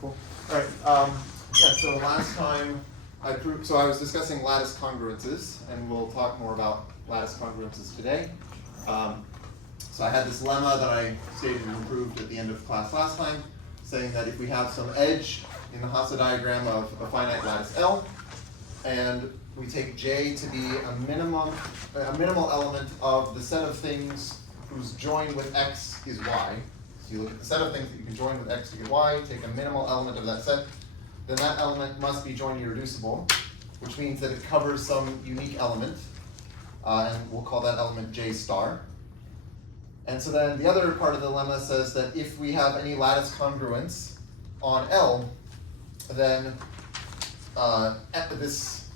Cool. All right. Yeah. So last time I proved. So I was discussing lattice congruences, and we'll talk more about lattice congruences today. So I had this lemma that I stated and proved at the end of class last time, saying that if we have some edge in the Hasse diagram of a finite lattice L, and we take J to be a minimal element of the set of things whose join with X is Y. So you look at the set of things that you can join with X to get Y, take a minimal element of that set, then that element must be join irreducible, which means that it covers some unique element, and we'll call that element J star. And so then the other part of the lemma says that if we have any lattice congruence on L, then these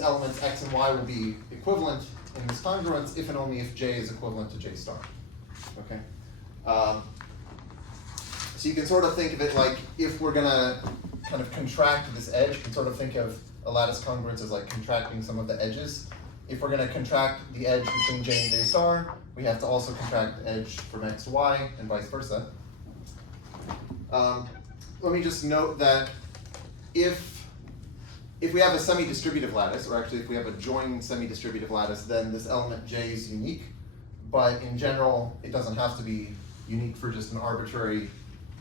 elements X and Y will be equivalent in this congruence if and only if J is equivalent to J star. Okay. So you can sort of think of it like if we're going to kind of contract this edge, you can sort of think of a lattice congruence as like contracting some of the edges. If we're going to contract the edge between J and J star, we have to also contract the edge from X to Y and vice versa. Let me just note that if we have a semi-distributive lattice, or actually if we have a joined semi-distributive lattice, then this element J is unique. But in general, it doesn't have to be unique for just an arbitrary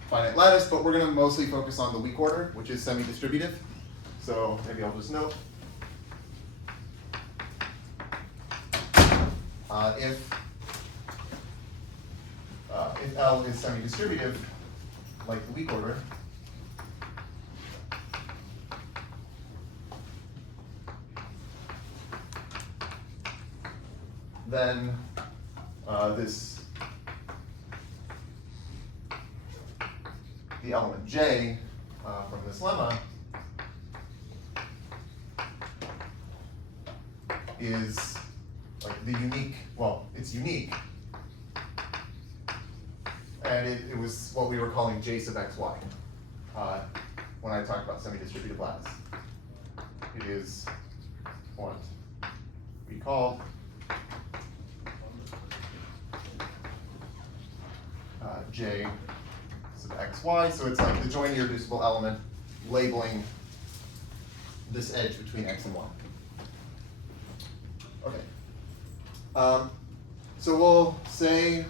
finite lattice, but we're going to mostly focus on the weak order, which is semi-distributive. So maybe I'll just note. If L is semi-distributive, like the weak order, then the element J from this lemma is like the unique, well, it's unique, and it was what we were calling J sub xy when I talked about semi-distributive lattice. It is what we call J sub xy, so it's like the join irreducible element labeling this edge between X and Y. Okay. So we'll say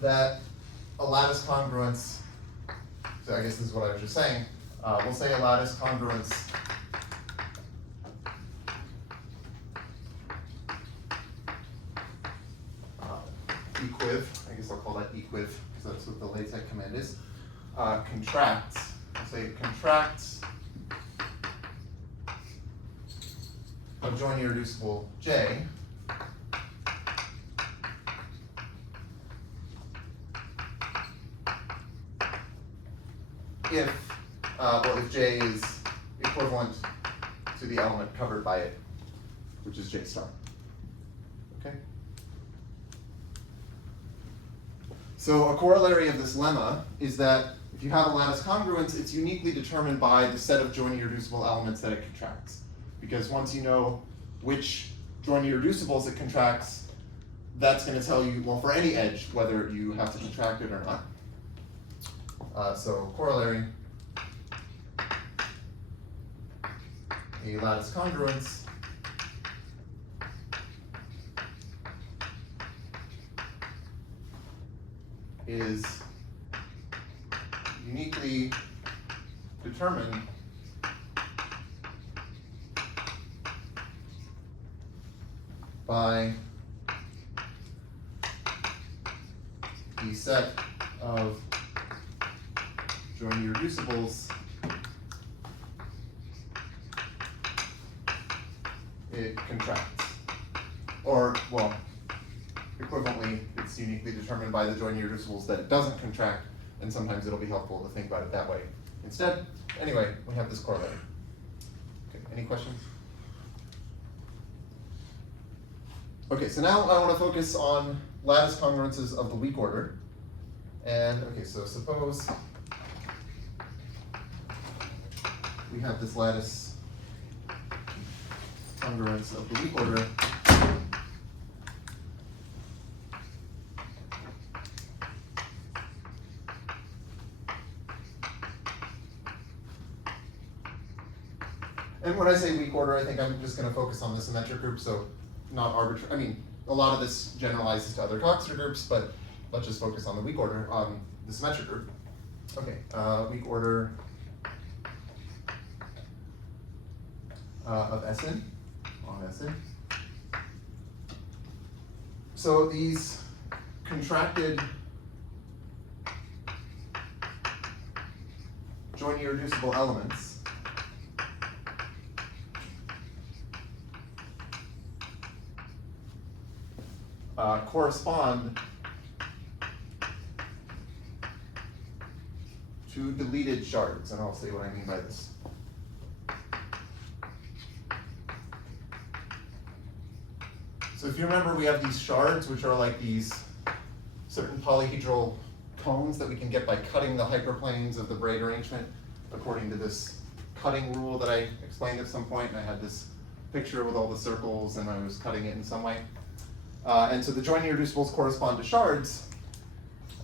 that a lattice congruence, so I guess this is what I was just saying, we'll say a lattice congruence equiv, I guess I'll call that equiv because that's what the LaTeX command is, contracts, I'll say it contracts a join irreducible J if J is equivalent to the element covered by it, which is J star. Okay? So a corollary of this lemma is that if you have a lattice congruence, it's uniquely determined by the set of join irreducible elements that it contracts. Because once you know which join irreducibles it contracts, that's going to tell you, well, for any edge, whether you have to contract it or not. So corollary, a lattice congruence is uniquely determined by the set of join irreducibles it contracts. Or, well, equivalently, it's uniquely determined by the join irreducibles that it doesn't contract, and sometimes it'll be helpful to think about it that way instead. Anyway, we have this corollary. Okay, any questions? Okay, so now I want to focus on lattice congruences of the weak order. And okay, so suppose we have this lattice congruence of the weak order. And when I say weak order, I think I'm just going to focus on the symmetric group, so not arbitrary. I mean, a lot of this generalizes to other Coxeter groups, but let's just focus on the weak order, the symmetric group. Okay, weak order of Sn, on Sn. So these contracted joint irreducible elements correspond to deleted shards, and I'll say what I mean by this. So if you remember, we have these shards, which are like these certain polyhedral cones that we can get by cutting the hyperplanes of the braid arrangement according to this cutting rule that I explained at some point. And I had this picture with all the circles, and I was cutting it in some way. And so the joint irreducibles correspond to shards.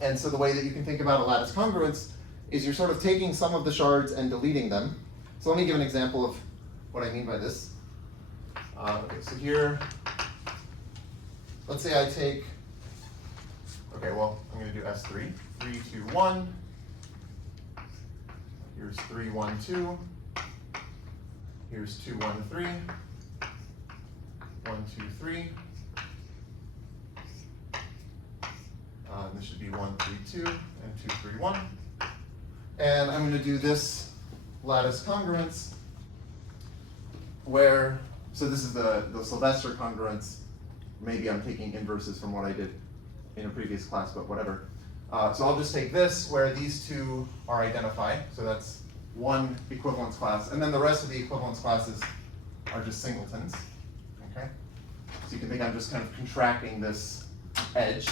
And so the way that you can think about a lattice congruence is you're sort of taking some of the shards and deleting them. So let me give an example of what I mean by this. Okay, so here, let's say I take, okay, well, I'm going to do S3, 3, 2, 1. Here's 3, 1, 2. Here's 2, 1, 3. 1, 2, 3. This should be 1, 3, 2, and 2, 3, 1. And I'm going to do this lattice congruence where, so this is the Sylvester congruence. Maybe I'm taking inverses from what I did in a previous class, but whatever. So I'll just take this where these two are identified. So that's one equivalence class. And then the rest of the equivalence classes are just singletons. Okay? So you can think I'm just kind of contracting this edge.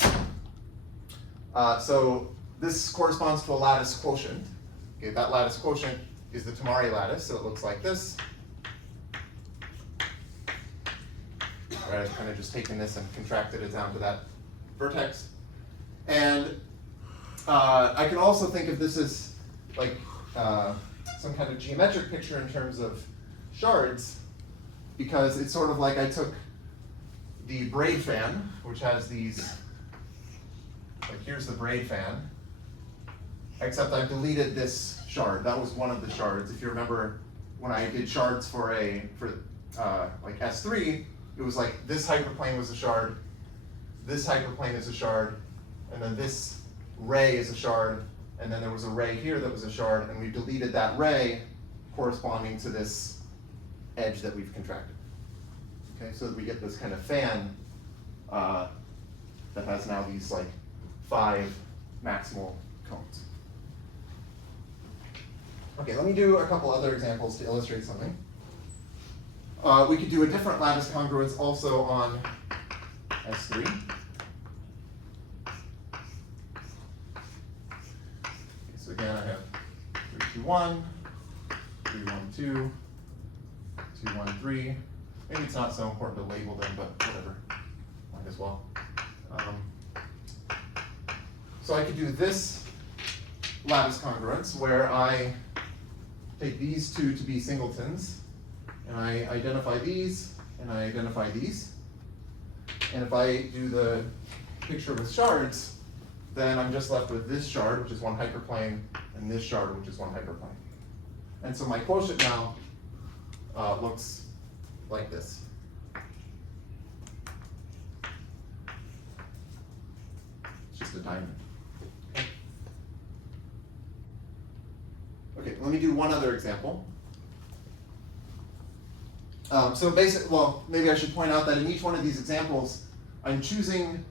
So this corresponds to a lattice quotient. Okay, that lattice quotient is the Tamari lattice, so it looks like this. Right, I've kind of just taken this and contracted it down to that vertex. And I can also think of this as like some kind of geometric picture in terms of shards, because it's sort of like I took the braid fan, which has these, like here's the braid fan, except I've deleted this shard. That was one of the shards. If you remember when I did shards for like S3, it was like this hyperplane was a shard, this hyperplane is a shard, and then this ray is a shard, and then there was a ray here that was a shard, and we deleted that ray corresponding to this edge that we've contracted. Okay, so that we get this kind of fan that has now these like 5 maximal cones. Okay, let me do a couple other examples to illustrate something. We could do a different lattice congruence also on S3. Okay, so again, I have 3, 2, 1, 3, 1, 2, 2, 1, 3. Maybe it's not so important to label them, but whatever, might as well. So I could do this lattice congruence where I take these two to be singletons, and I identify these, and I identify these. And if I do the picture with shards, then I'm just left with this shard, which is one hyperplane, and this shard, which is one hyperplane. And so my quotient now looks like this. It's just a diamond. Okay, let me do one other example. Well, maybe I should point out that in each one of these examples, I'm choosing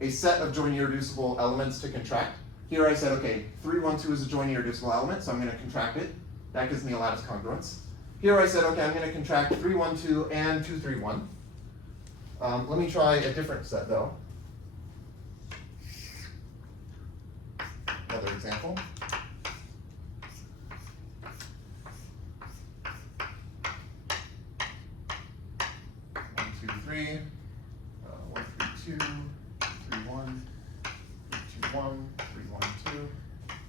a set of joint irreducible elements to contract. Here I said, okay, 3, 1, 2 is a joint irreducible element, so I'm going to contract it. That gives me a lattice congruence. Here I said, okay, I'm going to contract 3, 1, 2 and 2, 3, 1. Let me try a different set, though. Another example. 3, 1, 3, 2, 3, 1, 3, 2, 1, 3, 1, 2,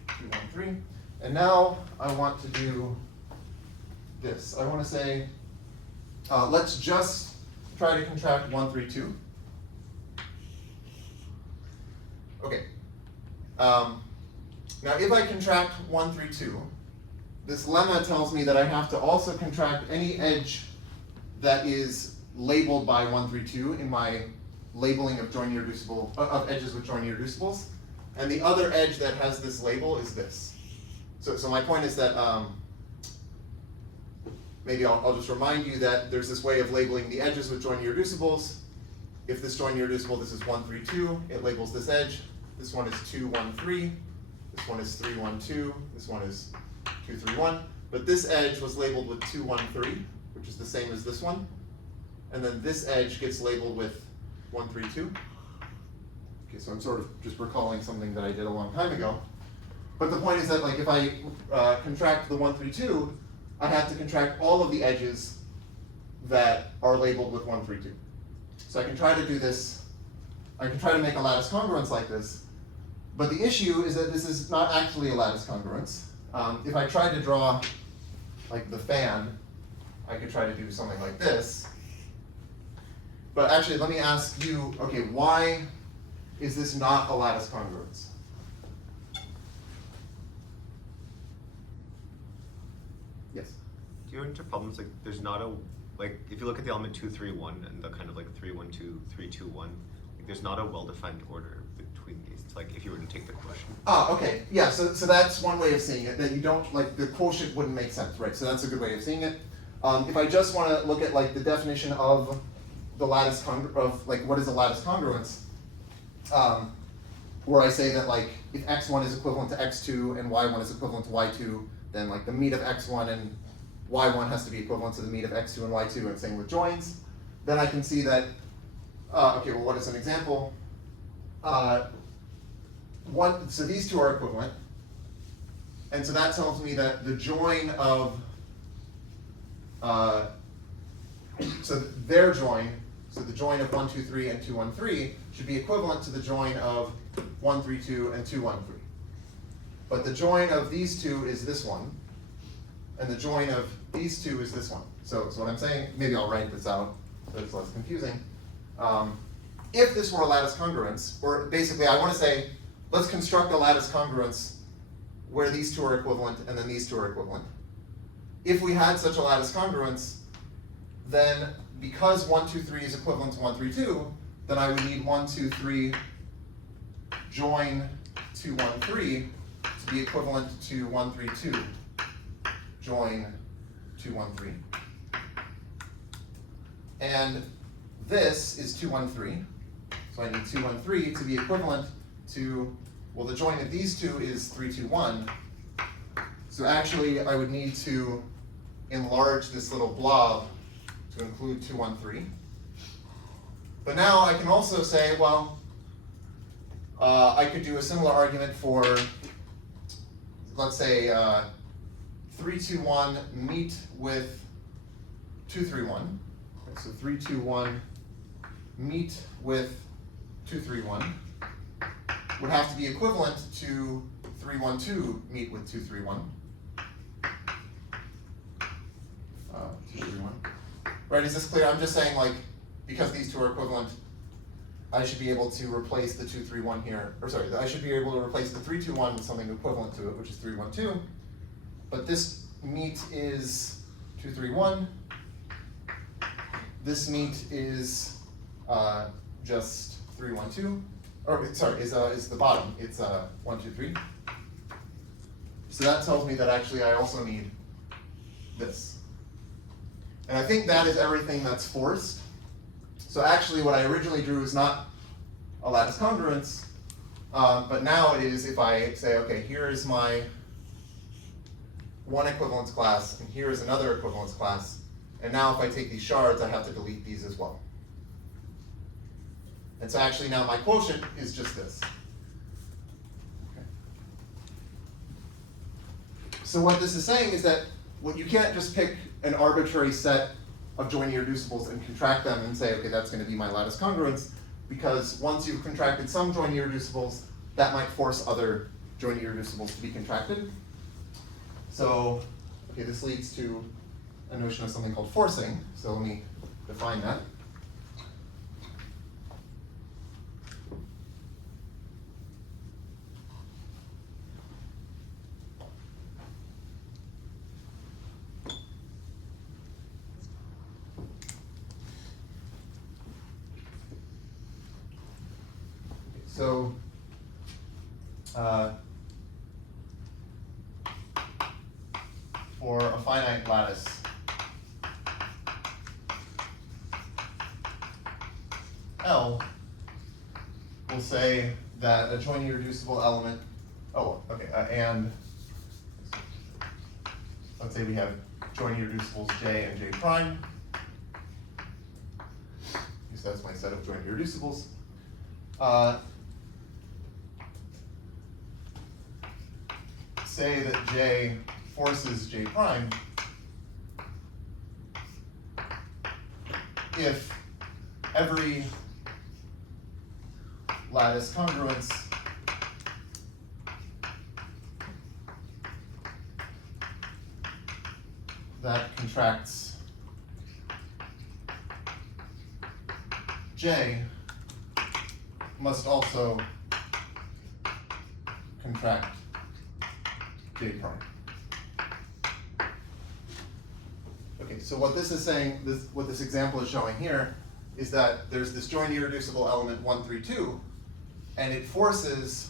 3, 1, 3. And now I want to do this. I want to say, let's just try to contract 1, 3, 2. Okay. Now if I contract 1, 3, 2, this lemma tells me that I have to also contract any edge that is labeled by 1, 3, 2 in my labeling of joint irreducible of edges with joint irreducibles, and the other edge that has this label is this. So my point is that maybe I'll just remind you that there's this way of labeling the edges with joint irreducibles. If this joint irreducible, this is 1, 3, 2, it labels this edge. This one is 2, 1, 3. This one is 3, 1, 2. This one is 2, 3, 1. But this edge was labeled with 2, 1, 3, which is the same as this one. And then this edge gets labeled with 1, 3, 2. Okay, so I'm sort of just recalling something that I did a long time ago. But the point is that, like, if I contract the 1, 3, 2, I have to contract all of the edges that are labeled with 1, 3, 2. So I can try to do this. I can try to make a lattice congruence like this. But the issue is that this is not actually a lattice congruence. If I tried to draw, like, the fan, I could try to do something like this. But actually, let me ask you, okay, why is this not a lattice congruence? Yes? Do you run into problems like there's not a, like, if you look at the element 2, 3, 1 and the kind of like 3, 1, 2, 3, 2, 1, like, there's not a well-defined order between these. It's like if you were to take the quotient. Ah, okay. Yeah, so that's one way of seeing it, that you don't, like, the quotient wouldn't make sense, right? So that's a good way of seeing it. If I just want to look at, like, the definition of the lattice what is a lattice congruence, where I say that, like, if x1 is equivalent to x2 and y1 is equivalent to y2, then, like, the meet of x1 and y1 has to be equivalent to the meet of x2 and y2, and same with joins. Then I can see that, okay, well, what is an example? So these two are equivalent, and so that tells me that the join of, so their join, so the join of 1, 2, 3 and 2, 1, 3 should be equivalent to the join of 1, 3, 2 and 2, 1, 3. But the join of these two is this one, and the join of these two is this one. So what I'm saying, maybe I'll write this out so it's less confusing. If this were a lattice congruence, or basically I want to say, let's construct a lattice congruence where these two are equivalent and then these two are equivalent. If we had such a lattice congruence, then because 1, 2, 3 is equivalent to 1, 3, 2, then I would need 1, 2, 3 join 2, 1, 3 to be equivalent to 1, 3, 2 join 2, 1, 3. And this is 2, 1, 3. So I need 2, 1, 3 to be equivalent to, well, the join of these two is 3, 2, 1. So actually, I would need to enlarge this little blob to include 2, 1, 3. But now I can also say, well, I could do a similar argument for, let's say, 3, 2, 1 meet with 2, 3, 1. So 3, 2, 1 meet with 2, 3, 1 would have to be equivalent to 3, 1, 2 meet with 2, 3, 1. 2, 3, 1. Right, is this clear? I'm just saying, like, because these two are equivalent, I should be able to replace the 2, 3, 1 here. Or sorry, I should be able to replace the 3, 2, 1 with something equivalent to it, which is 3, 1, 2. But this meet is 2, 3, 1. This meet is just 3, 1, 2. Or sorry, is the bottom. It's 1, 2, 3. So that tells me that actually I also need this. And I think that is everything that's forced. So actually what I originally drew is not a lattice congruence, but now it is if I say, okay, here is my one equivalence class, and here is another equivalence class, and now if I take these shards, I have to delete these as well. And so actually now my quotient is just this. Okay. So what this is saying is that you can't just pick an arbitrary set of joint irreducibles and contract them and say, okay, that's going to be my lattice congruence, because once you've contracted some joint irreducibles, that might force other joint irreducibles to be contracted. So, okay, this leads to a notion of something called forcing. So let me define that. So for a finite lattice, L, we'll say that a joint irreducible element, and let's say we have joint irreducibles J and J prime. Use that as my set of joint irreducibles. Say that J forces J prime if every lattice congruence that contracts J must also contract J prime. Okay, so what this is saying, what this example is showing here, is that there's this joint irreducible element 1, 3, 2, and it forces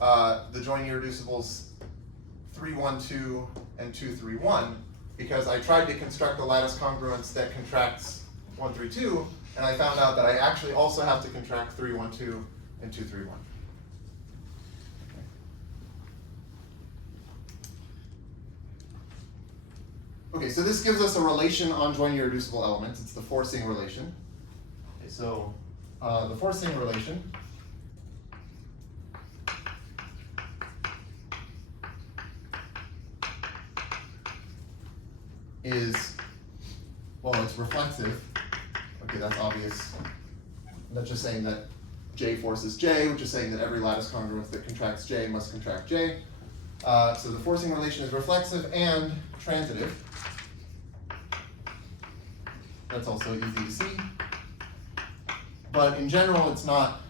the joint irreducibles 3, 1, 2, and 2, 3, 1, because I tried to construct a lattice congruence that contracts 1, 3, 2, and I found out that I actually also have to contract 3, 1, 2, and 2, 3, 1. Okay, so this gives us a relation on joint irreducible elements. It's the forcing relation. Okay, so the forcing relation is, well, it's reflexive. Okay, that's obvious. That's just saying that J forces J, which is saying that every lattice congruence that contracts J must contract J. So the forcing relation is reflexive and transitive. That's also easy to see. But in general, it's not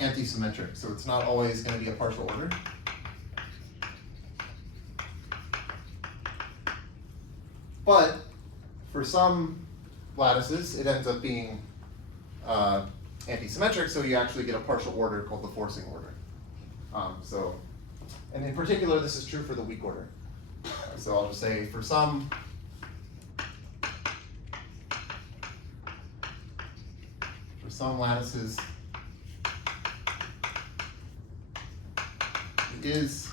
anti-symmetric, so it's not always going to be a partial order. But for some lattices, it ends up being anti-symmetric, so you actually get a partial order called the forcing order. And in particular, this is true for the weak order. So I'll just say for some lattices, it is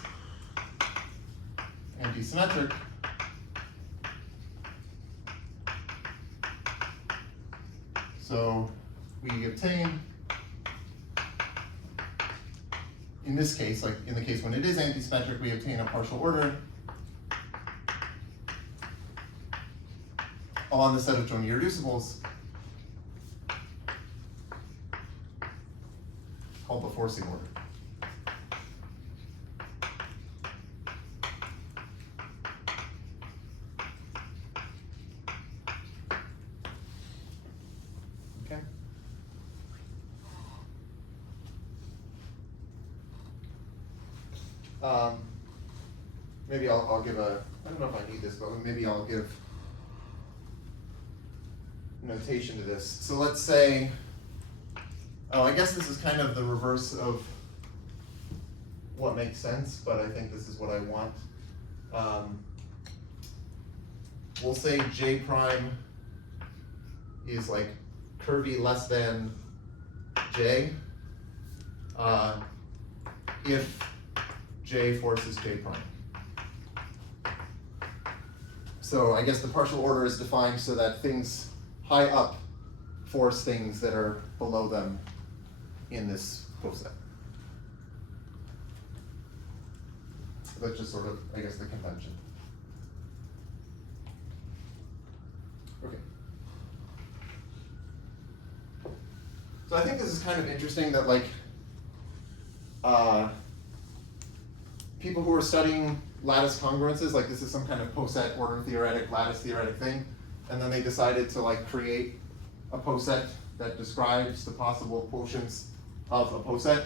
anti-symmetric. So we obtain, in this case, like in the case when it is anti-symmetric, we obtain a partial order on the set of joint irreducibles called the forcing order. Okay. Maybe I'll give a, I don't know if I need this, but maybe I'll give notation to this. So let's say, I guess this is kind of the reverse of what makes sense, but I think this is what I want. We'll say J prime is like curvy less than J if J forces J prime. So I guess the partial order is defined so that things high up force things that are below them in this poset. That's just sort of, I guess, the convention. Okay. So I think this is kind of interesting that, like, people who are studying lattice congruences, like this is some kind of poset order theoretic, lattice theoretic thing, and then they decided to like create a poset that describes the possible quotients of a poset,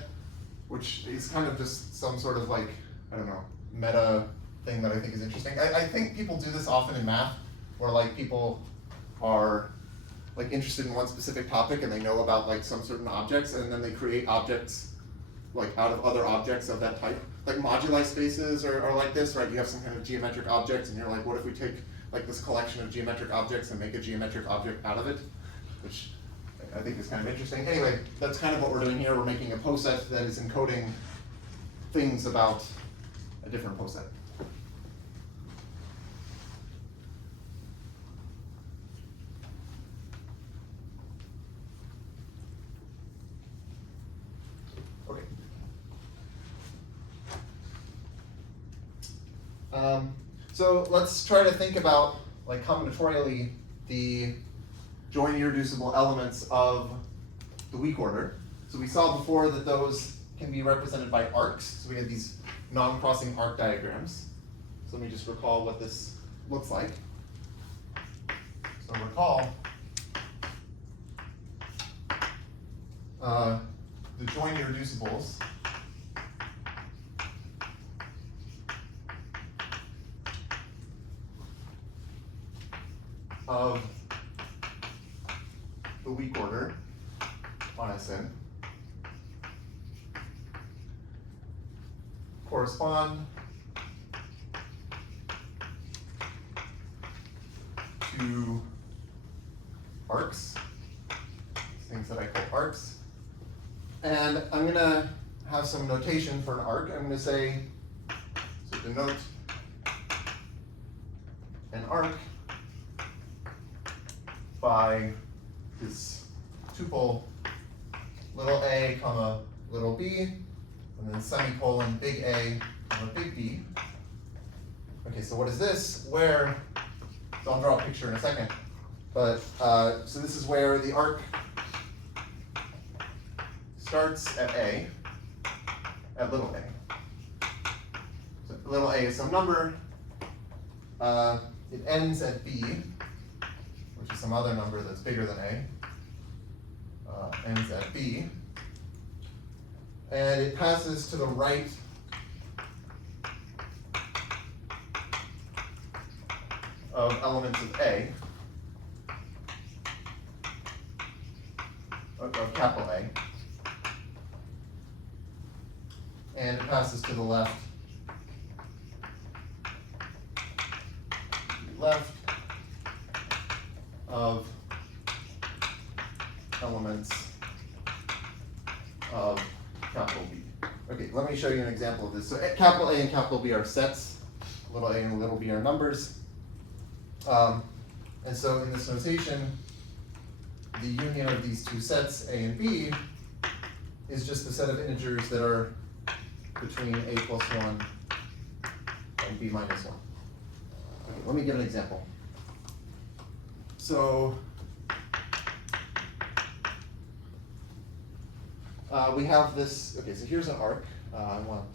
which is kind of just some sort of like, I don't know, meta thing that I think is interesting. I think people do this often in math, where like people are like interested in one specific topic and they know about like some certain objects, and then they create objects like out of other objects of that type. Like moduli spaces are like this, right? You have some kind of geometric object and you're like, what if we take like this collection of geometric objects and make a geometric object out of it? Which I think is kind of interesting. Anyway, that's kind of what we're doing here. We're making a poset that is encoding things about a different poset. Okay. So let's try to think about, like, combinatorially the join irreducible elements of the weak order. So we saw before that those can be represented by arcs. So we have these non-crossing arc diagrams. So let me just recall what this looks like. So recall the join irreducibles of the weak order on Sn correspond to arcs, things that I call arcs. And I'm going to have some notation for an arc. I'm going to say, so denote an arc by this tuple little a comma little b, and then semicolon big A comma big B. Okay, so what is this? Where, so I'll draw a picture in a second, but so this is where the arc starts at A, at little a. So little a is some number, it ends at B, which is some other number that's bigger than A, ends at B, and it passes to the right of elements of A, of capital A, and it passes to the left of elements of capital B. Okay, let me show you an example of this. So capital A and capital B are sets, little a and little b are numbers. And so in this notation, the union of these two sets, A and B, is just the set of integers that are between A plus 1 and B minus 1. Okay, let me give an example. So we have this, okay, so here's an arc. I want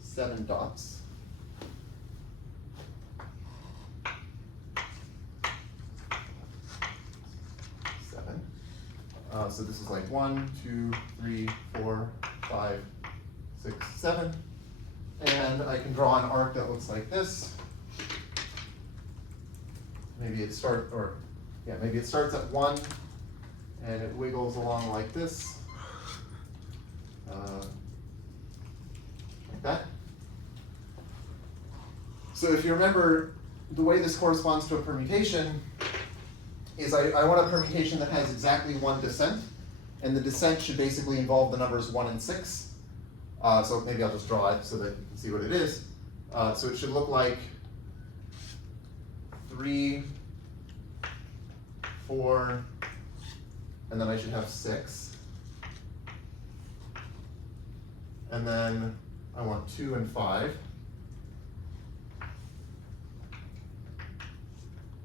7 dots. So this is like 1, 2, 3, 4, 5, 6, 7. And I can draw an arc that looks like this. Maybe it starts at 1 and it wiggles along like this. Like that. So if you remember, the way this corresponds to a permutation is I want a permutation that has exactly one descent, and the descent should basically involve the numbers 1 and 6. So maybe I'll just draw it so that you can see what it is. So it should look like 3, 4, and then I should have 6. And then I want 2 and 5.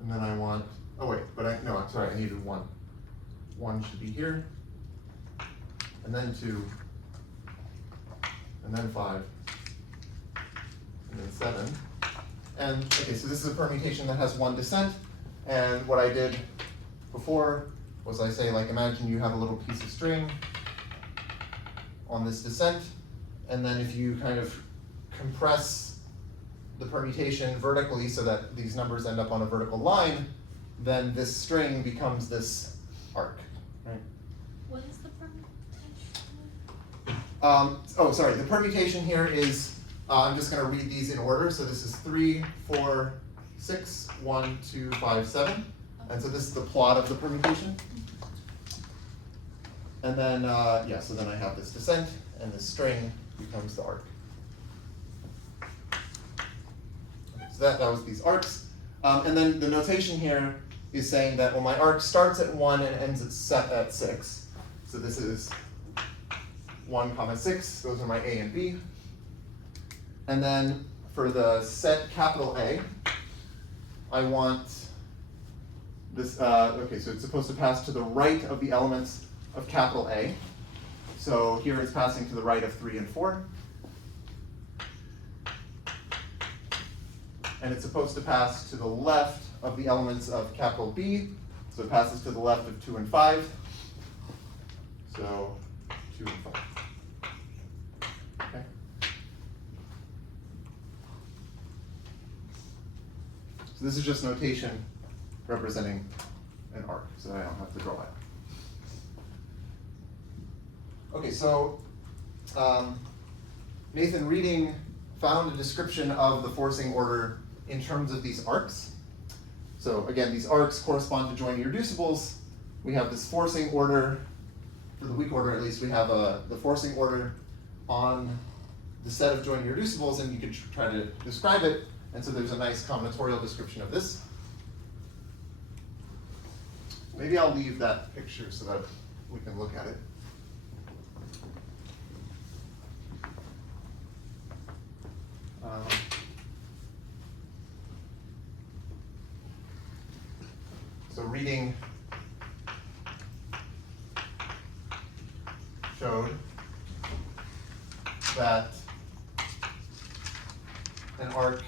And then I want, oh wait, but I'm sorry, I needed 1. 1 should be here, and then 2, and then 5, and then 7. And okay, so this is a permutation that has one descent. And what I did before was I say, like, imagine you have a little piece of string on this descent, and then if you kind of compress the permutation vertically so that these numbers end up on a vertical line, then this string becomes this arc, right? What is the permutation? Oh, sorry, the permutation here is, I'm just gonna read these in order. So this is 3, 4, 6, 1, 2, 5, 7. And so this is the plot of the permutation. And then, yeah, so then I have this descent, and this string becomes the arc. So that was these arcs. And then the notation here is saying that, well, my arc starts at 1 and ends at 6. So this is 1, 6, those are my A and B. And then for the set capital A, I want this, okay, so it's supposed to pass to the right of the elements of capital A. So here it's passing to the right of 3 and 4. And it's supposed to pass to the left of the elements of capital B. So it passes to the left of 2 and 5. So 2 and 5. Okay. So this is just notation representing an arc, so I don't have to draw it. Okay, so Nathan Reading found a description of the forcing order in terms of these arcs. So again, these arcs correspond to joint irreducibles. We have this forcing order, for the weak order at least, we have the forcing order on the set of joint irreducibles, and you can try to describe it. And so there's a nice combinatorial description of this. Maybe I'll leave that picture so that we can look at it. So Reading showed that an arc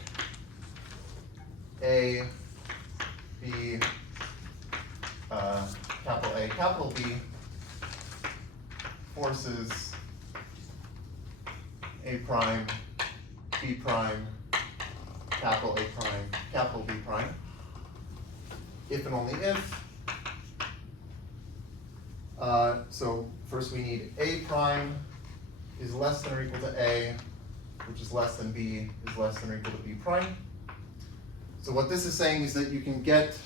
A, B, capital A, capital B forces A prime, B prime, capital A prime, capital B prime, if and only if. So first we need A prime is less than or equal to A, which is less than B, is less than or equal to B prime. So what this is saying is that you can get,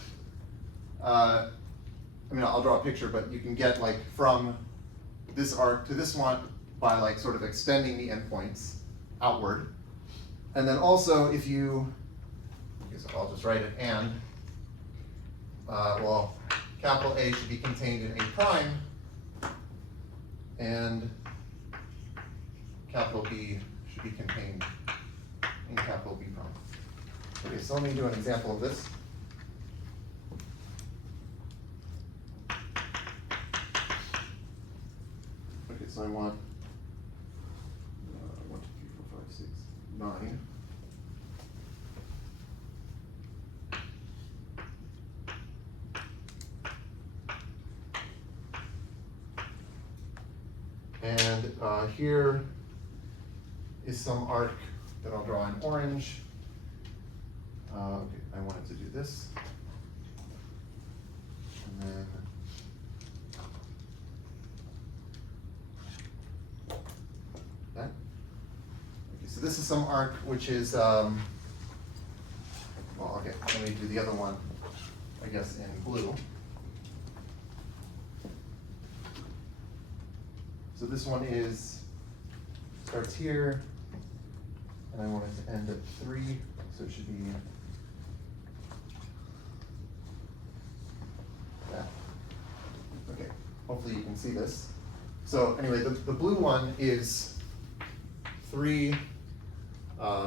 I mean, I'll draw a picture, but you can get like from this arc to this one by like sort of extending the endpoints outward. And then also if you, I guess I'll just write it and, well, capital A should be contained in A prime, and capital B should be contained in capital B prime. Okay, so let me do an example of this. Okay, so I want 1, 2, 3, 4, 5, 6, 9. And here is some arc that I'll draw in orange. Okay, I wanted to do this. And then that. Okay, so this is some arc which is, well, okay, let me do the other one, I guess, in blue. So this one starts here, and I want it to end at 3, so it should be that. Okay, hopefully you can see this. So anyway, the blue one is 3,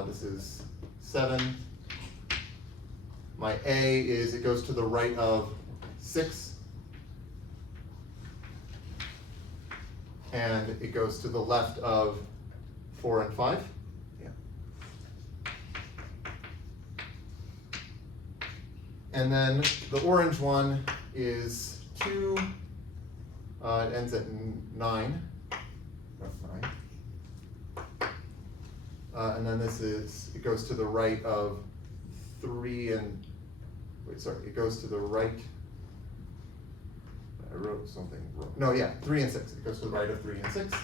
this is 7. My A is, it goes to the right of 6. And it goes to the left of 4 and 5. Yeah. And then the orange one is 2, it ends at 9. And then it goes to the right of 3 and, it goes to the right. I wrote something wrong. No, yeah, 3 and 6. It goes to the right of 3 and 6.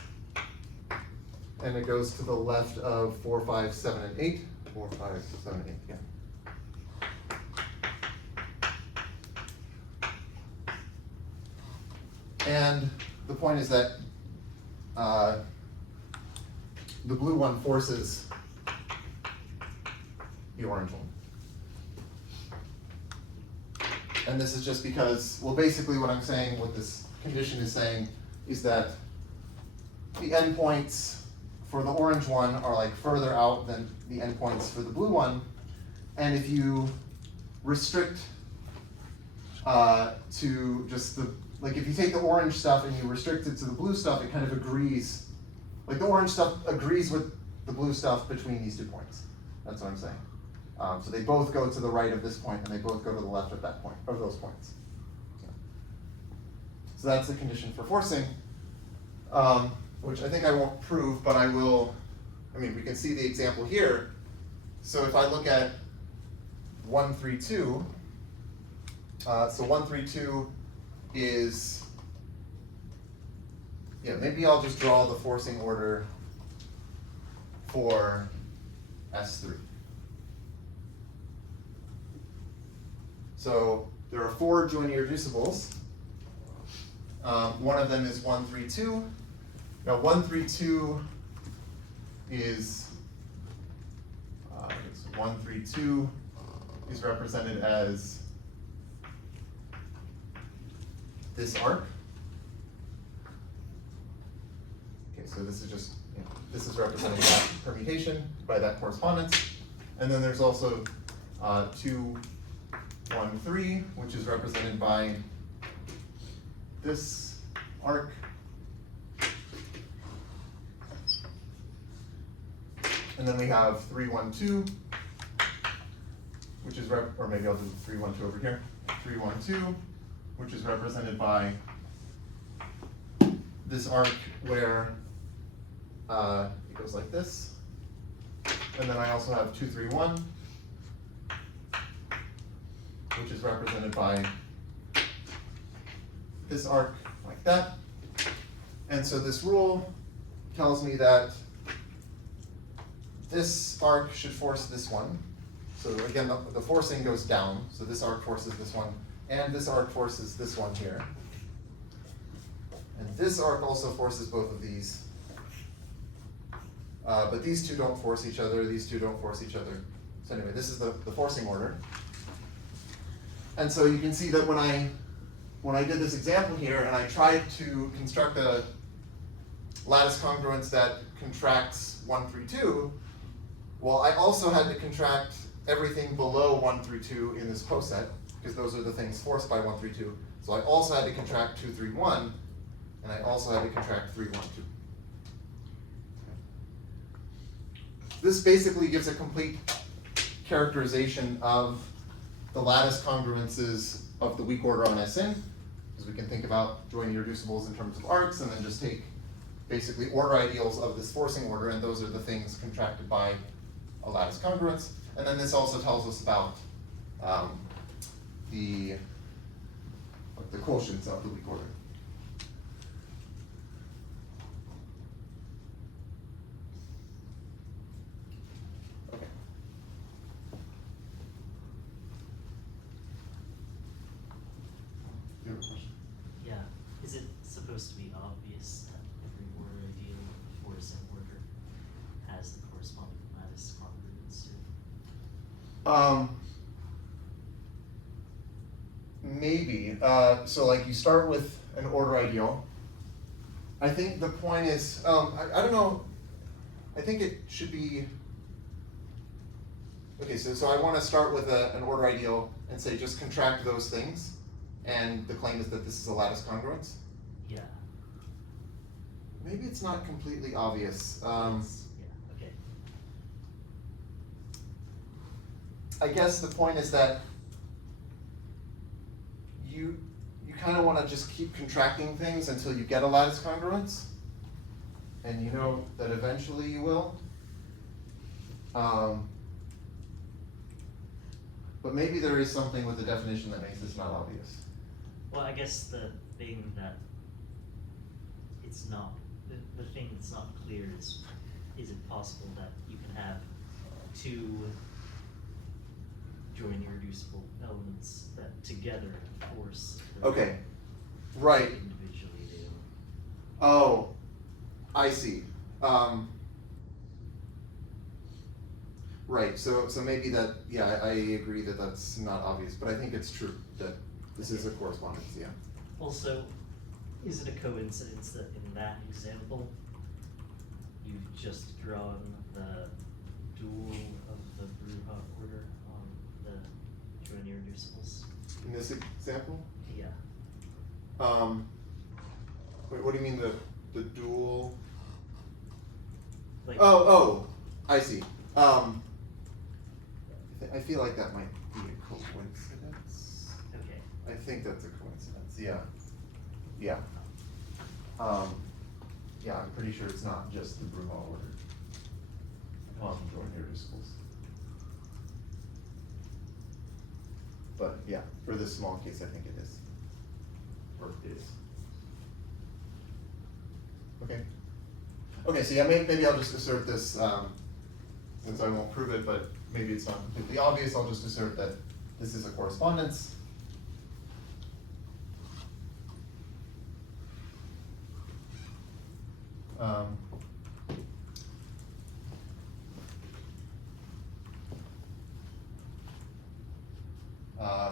And it goes to the left of 4, 5, 7, and 8. 4, 5, 7, 8, yeah. And the point is that the blue one forces the orange one. And this is just because, well, basically what I'm saying, what this condition is saying, is that the endpoints for the orange one are like further out than the endpoints for the blue one. And if you restrict to just the, like if you take the orange stuff and you restrict it to the blue stuff, it kind of agrees, like the orange stuff agrees with the blue stuff between these 2 points. That's what I'm saying. So they both go to the right of this point and they both go to the left of that point, of those points. So that's the condition for forcing, which I think I won't prove, but I will, I mean, we can see the example here. So if I look at 1, 3, 2, so 1, 3, 2 is, yeah, maybe I'll just draw the forcing order for S3. So there are 4 joint irreducibles. One of them is 1, 3, 2. Now 1, 3, 2 is, 1, 3, 2 is represented as this arc. Okay, so this is just, this is representing that permutation by that correspondence. And then there's also 2, 1, 3, which is represented by this arc. And then we have 3, 1, 2, which is or maybe I'll do 3, 1, 2 over here. 3, 1, 2, which is represented by this arc where it goes like this. And then I also have 2, 3, 1, which is represented by this arc like that. And so this rule tells me that this arc should force this one. So again, the forcing goes down. So this arc forces this one, and this arc forces this one here. And this arc also forces both of these. But these 2 don't force each other, these 2 don't force each other. So anyway, this is the forcing order. And so you can see that when I did this example here and I tried to construct a lattice congruence that contracts 1 through 2, well, I also had to contract everything below 1 through 2 in this poset, because those are the things forced by 1 through 2. So I also had to contract 2, 3, 1, and I also had to contract 3, 1, 2. This basically gives a complete characterization of the lattice congruences of the weak order on Sn, because we can think about joint irreducibles in terms of arcs, and then just take basically order ideals of this forcing order, and those are the things contracted by a lattice congruence. And then this also tells us about the quotients of the weak order. Okay. You have a question? Yeah. Is it supposed to be obvious that every order ideal of forcing order has the corresponding lattice congruence to it? Maybe. So like you start with an order ideal. I think the point is, I don't know, I think it should be, okay, so I want to start with an order ideal and say just contract those things, and the claim is that this is a lattice congruence. Yeah. Maybe it's not completely obvious. Yeah, okay. I guess the point is that you kind of want to just keep contracting things until you get a lattice congruence, and you know that eventually you will. But maybe there is something with the definition that makes this not obvious. Well, I guess the thing that it's not, the thing that's not clear is it possible that you can have two joint irreducible elements that together force the Okay, right. individually they don't. Oh, I see. Right, so maybe that, yeah, I agree that that's not obvious, but I think it's true that this is a correspondence, yeah. Also, is it a coincidence that in that example, you've just drawn the dual of the Bruja order on the joint irreducibles? In this example? Yeah. Wait, what do you mean the dual? Like, Oh, I see. I feel like that might be a coincidence. okay. I think that's a coincidence, yeah. Yeah. Yeah, I'm pretty sure it's not just the Bruja order on joint irreducibles. But yeah, for this small case, I think it is. Or it is. Okay. Okay, so yeah, maybe I'll just assert this, since I won't prove it, but maybe it's not completely obvious, I'll just assert that this is a correspondence.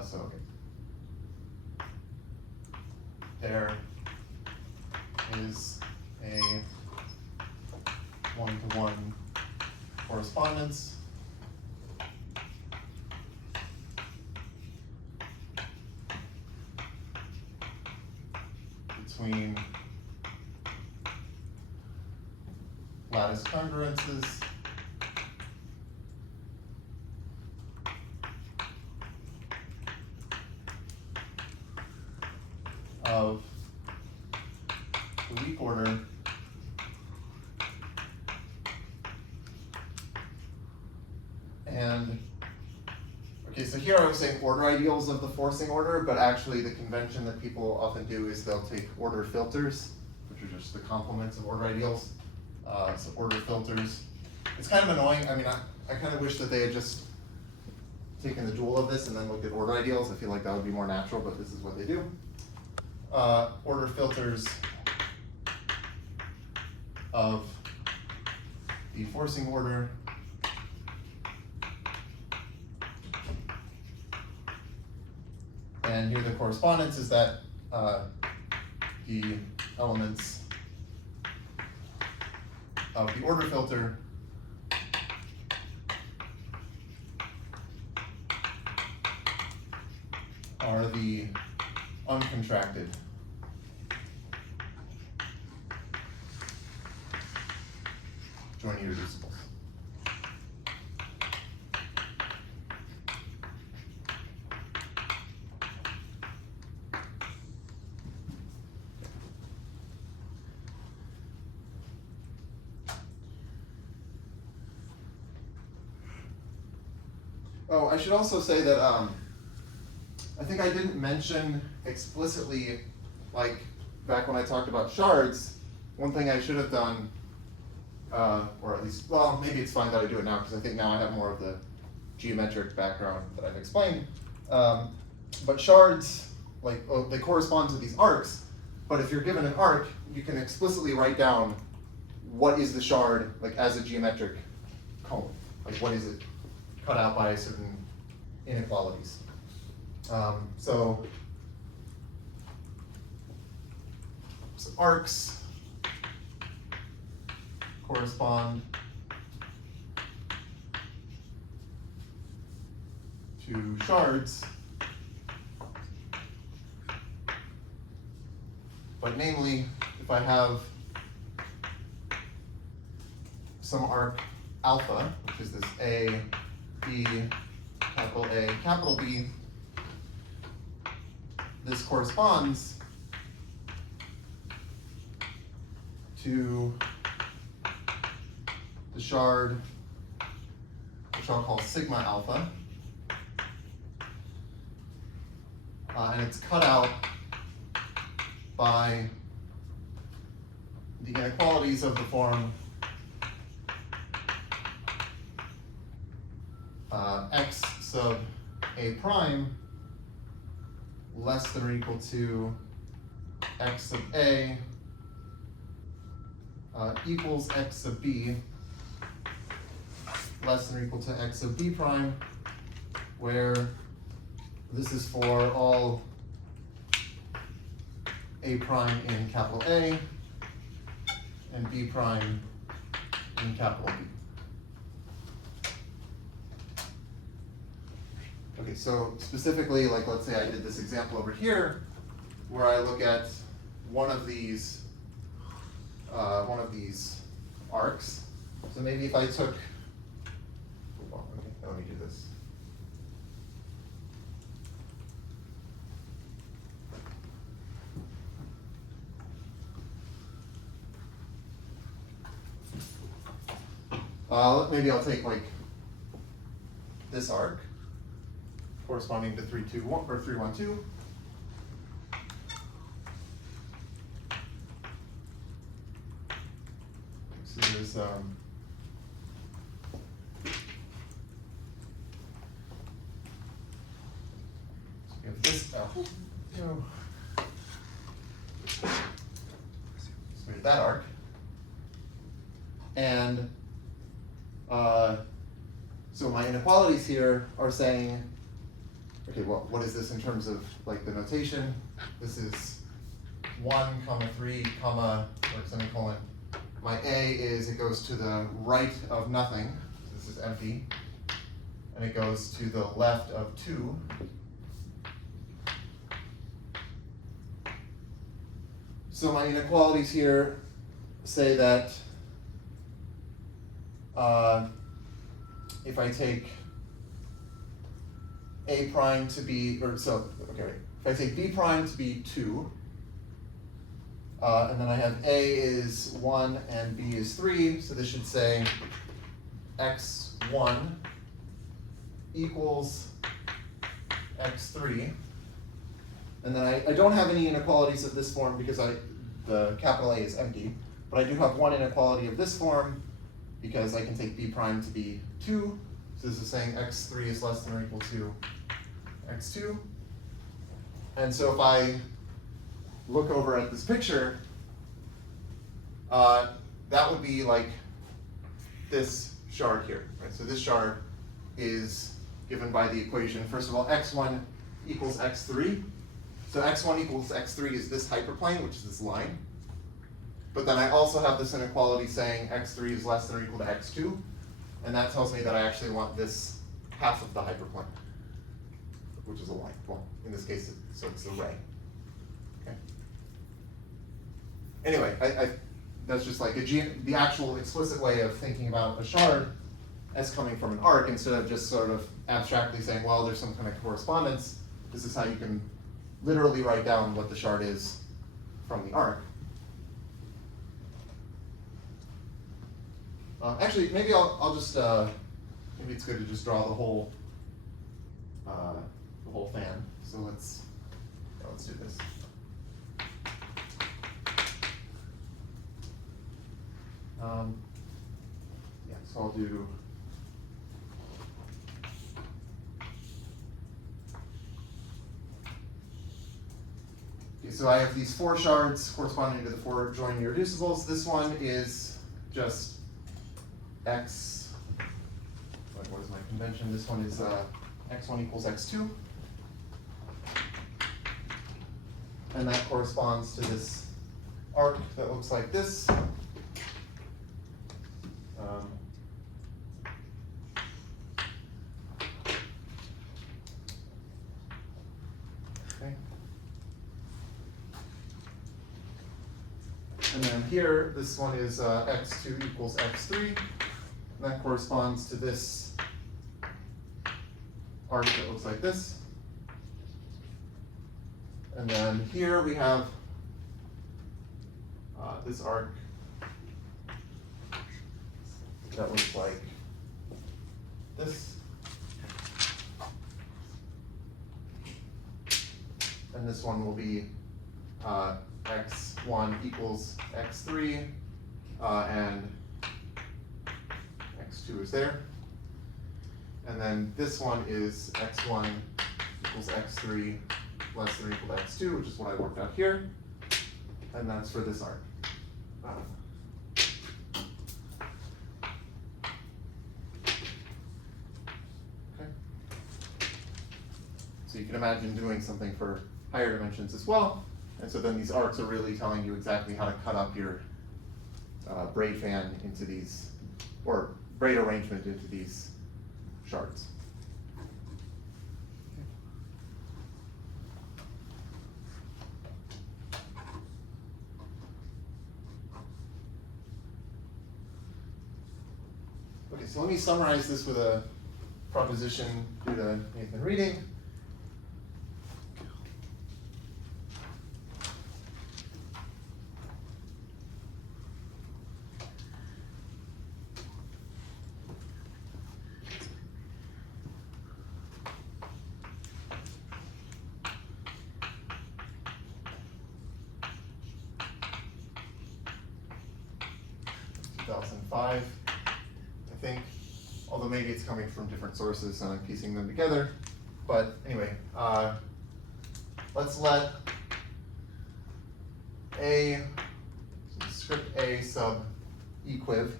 So, okay. There is a one-to-one correspondence between lattice congruences of the weak order and okay, so here I was saying order ideals of the forcing order, but actually the convention that people often do is they'll take order filters, which are just the complements of order ideals. So order filters. It's kind of annoying. I mean, I kind of wish that they had just taken the dual of this and then looked at order ideals. I feel like that would be more natural, but this is what they do. Order filters of the forcing order and here the correspondence is that the elements of the order filter are the uncontracted joint irreducibles. Oh, I should also say that I think I didn't mention explicitly, like back when I talked about shards, one thing I should have done, or at least, well, maybe it's fine that I do it now because I think now I have more of the geometric background that I've explained. But shards, like, they correspond to these arcs, but if you're given an arc, you can explicitly write down what is the shard, like as a geometric cone. Like what is it cut out by certain inequalities. So arcs correspond to shards, but namely, if I have some arc alpha, which is this A, B, capital A, capital B, this corresponds to the shard, which I'll call sigma alpha. And it's cut out by the inequalities of the form x sub a prime less than or equal to x sub a equals x sub b less than or equal to x sub b prime, where this is for all a prime in capital A and b prime in capital B. Okay, so specifically, like let's say I did this example over here, where I look at one of these arcs. So maybe if I took, well, okay, let me do this. Maybe I'll take like this arc corresponding to 321 or 312. So there's so we have this so we have that arc, and so my inequalities here are saying, okay, well, what is this in terms of like the notation? This is 1, 3, or semicolon. My A is, it goes to the right of nothing, so this is empty, and it goes to the left of 2. So my inequalities here say that if I take A prime to be, or so, okay, if I take B prime to be 2, and then I have A is 1 and B is 3, so this should say x1 equals x3. And then I don't have any inequalities of this form because the capital A is empty, but I do have one inequality of this form because I can take B prime to be 2. So this is saying x3 is less than or equal to x2. And so if I look over at this picture, that would be like this shard here, right? So this shard is given by the equation, first of all, x1 equals x3. So x1 equals x3 is this hyperplane, which is this line. But then I also have this inequality saying x3 is less than or equal to x2. And that tells me that I actually want this half of the hyperplane, which is a line. Well, in this case, so it's the ray. Okay. Anyway, that's just like the actual explicit way of thinking about a shard as coming from an arc instead of just sort of abstractly saying, well, there's some kind of correspondence. This is how you can literally write down what the shard is from the arc. Actually, maybe I'll just maybe it's good to just draw the whole fan. So let's do this. Yeah, so I'll do. Okay, so I have these 4 shards corresponding to the 4 joint irreducibles. This one is just x, what is my convention? This one is x1 equals x2. And that corresponds to this arc that looks like this. Okay. And then here, this one is x2 equals x3. And that corresponds to this arc that looks like this. And then here we have this arc that looks like this. And this one will be x1 equals x3, and x2 is there. And then this one is x1 equals x3 less than or equal to x2, which is what I worked out here. And that's for this arc. Okay. So you can imagine doing something for higher dimensions as well. And so then these arcs are really telling you exactly how to cut up your braid fan into these, or braid arrangement into these shards. Okay, so let me summarize this with a proposition due to Nathan reading. I think, although maybe it's coming from different sources and I'm piecing them together. But anyway, let's let A, script A sub equiv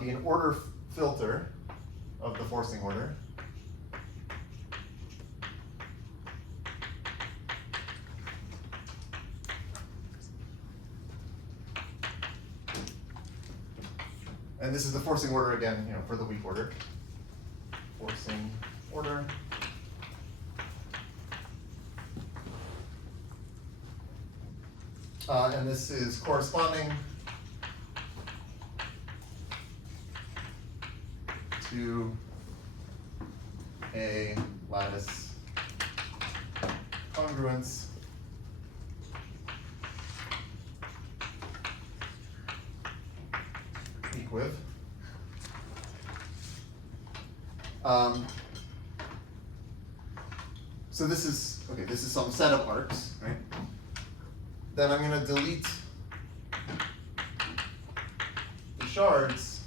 be an order filter of the forcing order. And this is the forcing order again, for the weak order. Forcing order. And this is corresponding to a lattice congruence equiv. So this is some set of arcs, right? Then I'm going to delete the shards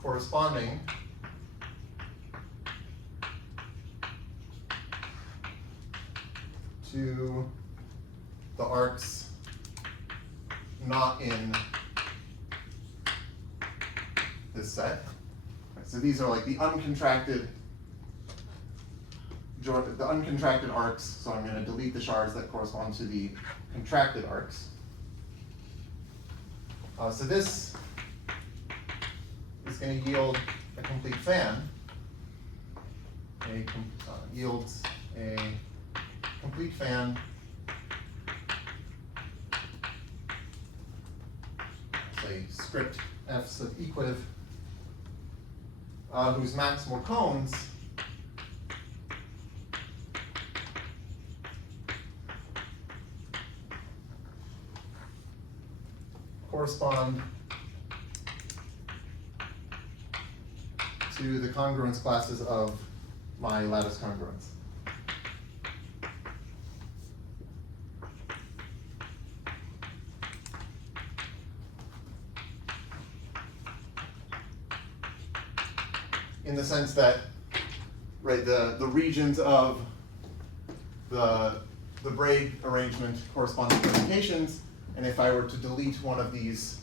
corresponding to the arcs not in this set. Right, so these are like the uncontracted arcs, so I'm going to delete the shards that correspond to the contracted arcs. So this is going to yield a complete fan. Yields a complete fan say script f sub equiv, whose maximal cones correspond to the congruence classes of my lattice congruence. In the sense that, right, the regions of the braid arrangement correspond to permutations, and if I were to delete one of these,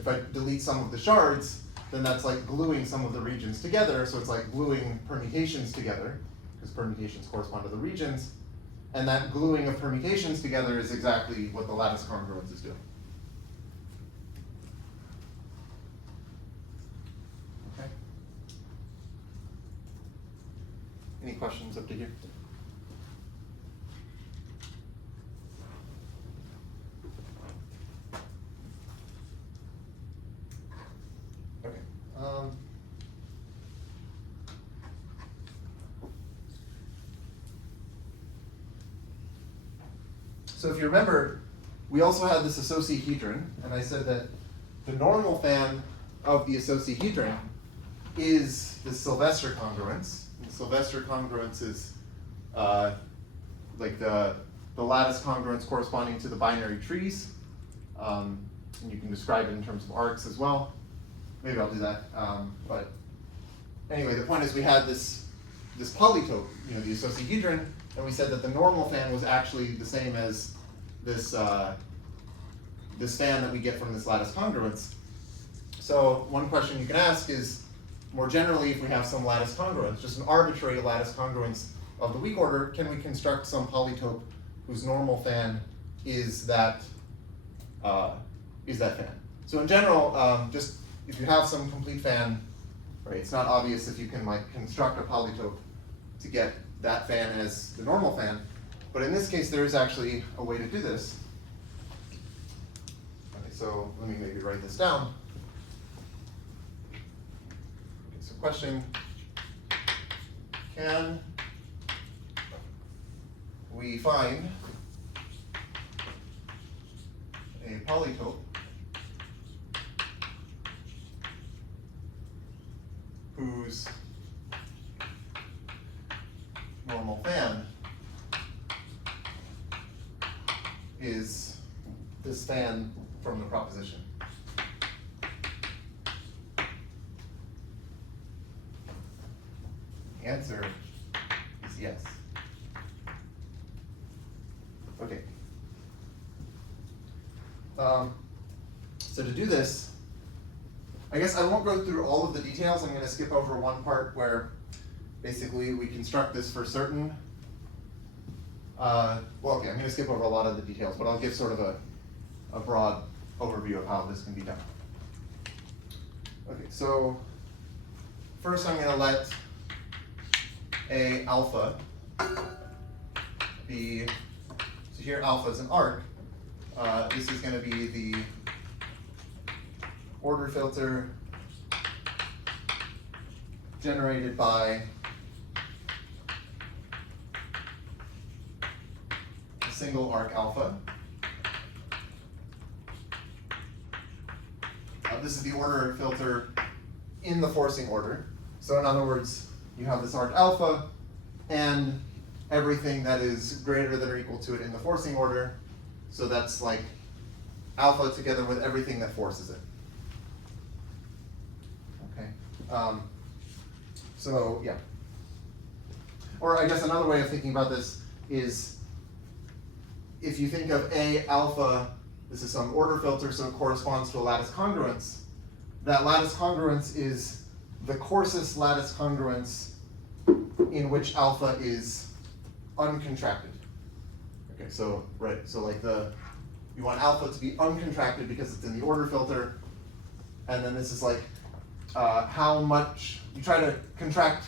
if I delete some of the shards, then that's like gluing some of the regions together, so it's like gluing permutations together, because permutations correspond to the regions, and that gluing of permutations together is exactly what the lattice congruence is doing. Okay. Any questions up to here? Okay. So if you remember, we also had this associahedron, and I said that the normal fan of the associahedron is the Sylvester congruence. And the Sylvester congruence is like the lattice congruence corresponding to the binary trees. And you can describe it in terms of arcs as well. Maybe I'll do that. But anyway, the point is we had this polytope, the associahedron, and we said that the normal fan was actually the same as this this fan that we get from this lattice congruence. So one question you can ask is, more generally, if we have some lattice congruence, just an arbitrary lattice congruence of the weak order, can we construct some polytope whose normal fan is that fan? So in general, just if you have some complete fan, right, it's not obvious if you can construct a polytope to get that fan as the normal fan. But in this case, there is actually a way to do this. Okay, so let me maybe write this down. Okay, so question, can we find a polytope whose normal fan is this fan from the proposition? The answer is yes. Okay. So to do this, I guess I won't go through all of the details. I'm going to skip over one part where basically we construct this for certain. I'm going to skip over a lot of the details, but I'll give sort of a broad overview of how this can be done. Okay, so first I'm going to let A alpha be, so here alpha is an arc. This is going to be the order filter generated by a single arc alpha. This is the order filter in the forcing order. So in other words, you have this arc alpha and everything that is greater than or equal to it in the forcing order. So that's like alpha together with everything that forces it. Okay. So yeah. Or I guess another way of thinking about this is if you think of A alpha, this is some order filter, so it corresponds to a lattice congruence. That lattice congruence is the coarsest lattice congruence in which alpha is uncontracted. Okay, so right, so like you want alpha to be uncontracted because it's in the order filter, and then this is like how much you try to contract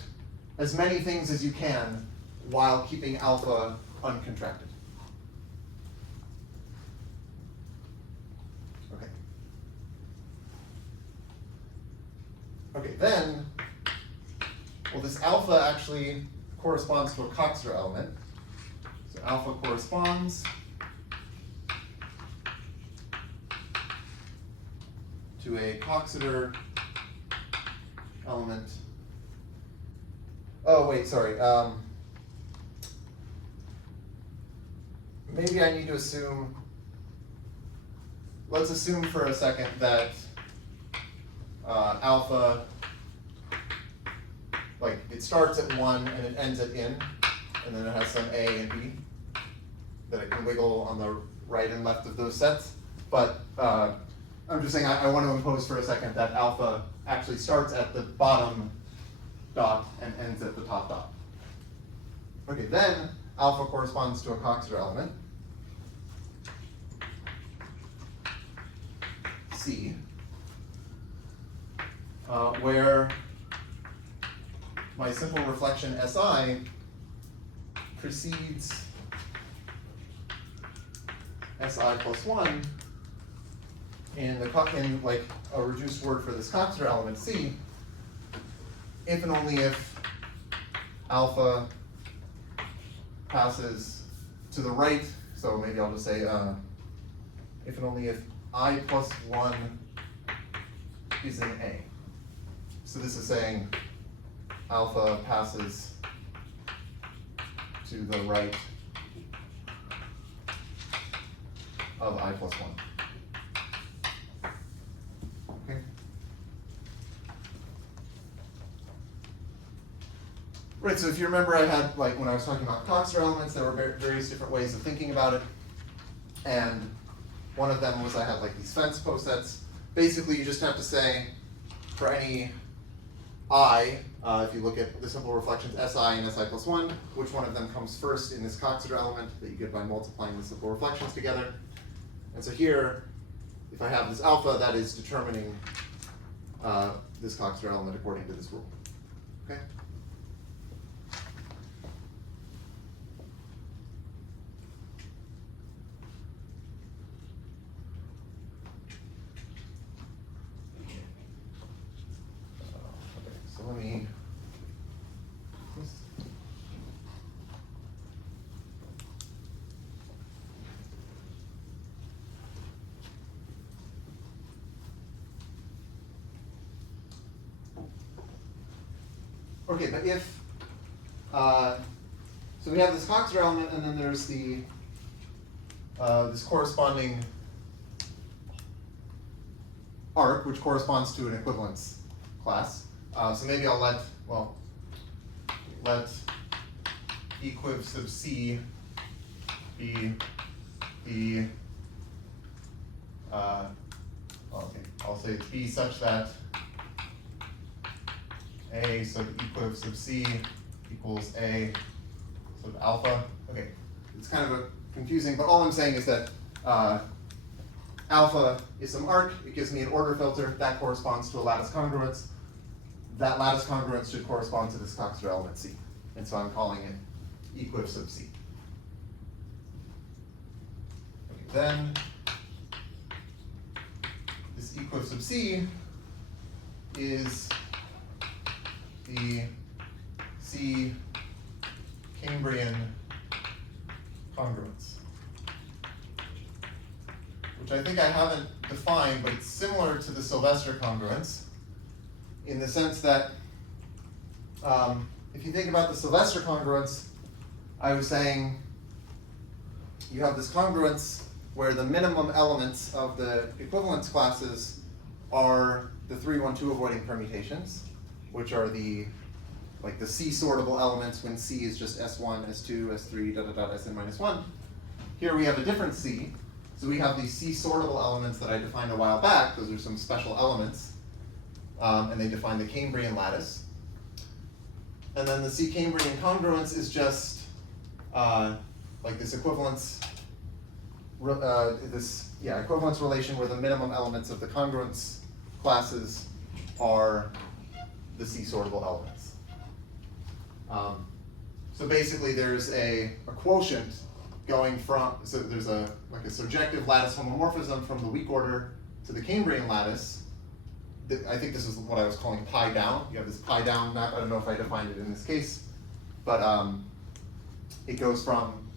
as many things as you can while keeping alpha uncontracted. Okay. Okay, then, well, this alpha actually corresponds to a Coxeter element. So alpha corresponds to a Coxeter element. Oh, wait, sorry. Maybe I need to assume, let's assume for a second that alpha, like it starts at 1 and it ends at in, and then it has some A and B that it can wiggle on the right and left of those sets. But I'm just saying I want to impose for a second that alpha actually starts at the bottom dot and ends at the top dot. Okay, then alpha corresponds to a Coxeter element, C, where my simple reflection SI precedes SI plus 1 in like a reduced word for this Coxeter element C, if and only if alpha passes to the right, so maybe I'll just say, if and only if I plus 1 is in A. So this is saying alpha passes to the right of I plus 1. Okay. Right, so if you remember, I had, like, when I was talking about Coxeter elements, there were various different ways of thinking about it. And one of them was I had, like, these fence posets. Basically, you just have to say, for any I, if you look at the simple reflections Si and Si plus 1, which one of them comes first in this Coxeter element that you get by multiplying the simple reflections together. And so here, if I have this alpha, that is determining this Coxeter element according to this rule. Okay? Okay, so let me. Okay, but if, so we have this Coxeter element, and then there's the, this corresponding arc, which corresponds to an equivalence class. So maybe I'll let equiv sub C be the, okay, I'll say it's B such that A sub equiv sub C equals A sub alpha. Okay, it's kind of confusing, but all I'm saying is that alpha is some arc. It gives me an order filter that corresponds to a lattice congruence. That lattice congruence should correspond to this Coxeter element C, and so I'm calling it equiv sub C. Okay, then this equiv sub C is the C Cambrian congruence, which I think I haven't defined, but it's similar to the Sylvester congruence in the sense that if you think about the Sylvester congruence, I was saying you have this congruence where the minimum elements of the equivalence classes are the 3, 1, 2 avoiding permutations, which are the C sortable elements when C is just S1, S2, S3, Sn minus 1. Here we have a different C. So we have these C sortable elements that I defined a while back. Those are some special elements. And they define the Cambrian lattice. And then the C Cambrian congruence is just like this equivalence, equivalence relation where the minimum elements of the congruence classes are the C sortable elements. So basically there's a quotient going from, so there's a surjective lattice homomorphism from the weak order to the Cambrian lattice. I think this is what I was calling pi down. You have this pi down map. I don't know if I defined it in this case, but it goes from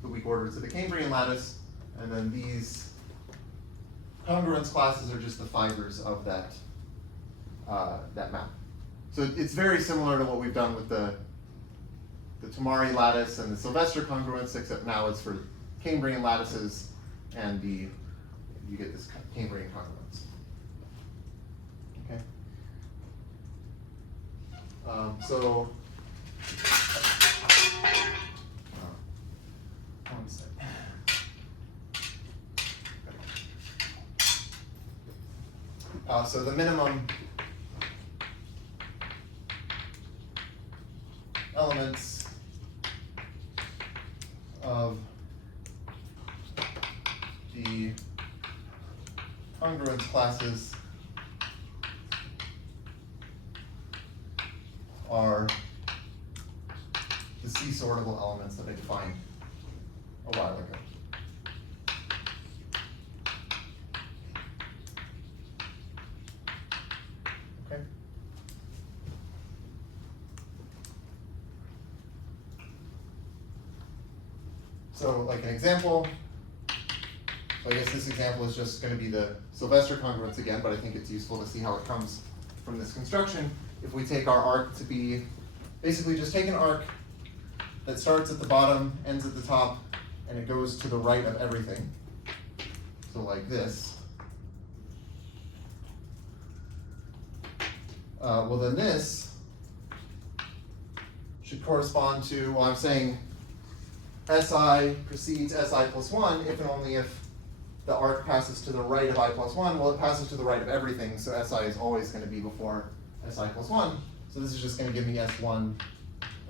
the weak order to the Cambrian lattice, and then these congruence classes are just the fibers of that map. So it's very similar to what we've done with the Tomari lattice and the Sylvester congruence, except now it's for Cambrian lattices, and you get this Cambrian congruence. Okay. So. One sec. So the minimum elements of the congruence classes are the C sortable elements that I defined a while ago. Okay. So like an example, so I guess this example is just going to be the Sylvester congruence again, but I think it's useful to see how it comes from this construction. If we take our arc to be, basically just take an arc that starts at the bottom, ends at the top, and it goes to the right of everything. So like this. Well then this should correspond to, well I'm saying SI precedes SI plus 1 if and only if the arc passes to the right of I plus 1. Well, it passes to the right of everything, so SI is always going to be before SI plus 1. So this is just going to give me S1,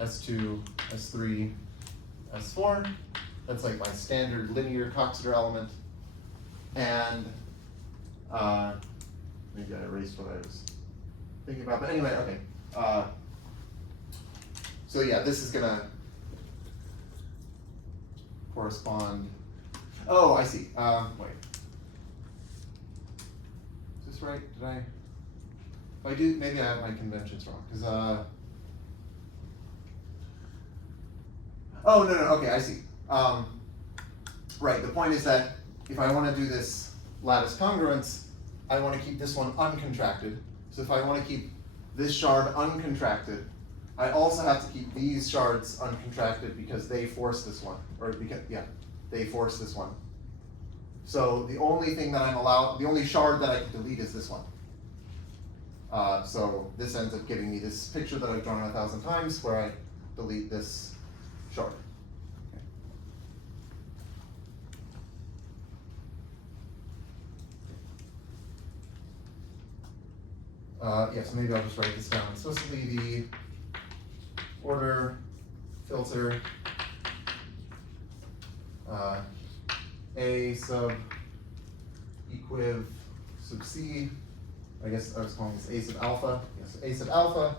S2, S3, S4. That's like my standard linear Coxeter element. And maybe I erased what I was thinking about, but anyway, okay. So yeah, this is gonna correspond. Oh, I see. Wait. Is this right? Did I? If I do, maybe I have my conventions wrong. Because oh no, okay, I see. Right. The point is that if I want to do this lattice congruence, I want to keep this one uncontracted. So if I want to keep this shard uncontracted, I also have to keep these shards uncontracted because they force this one, or because, yeah, they force this one. So the only thing that I'm allowed, the only shard that I can delete is this one. So this ends up giving me this picture that I've drawn 1,000 times where I delete this shard. Yes, maybe I'll just write this down explicitly. The order filter A sub equiv sub C. I guess I was calling this A sub alpha. Yes, A sub alpha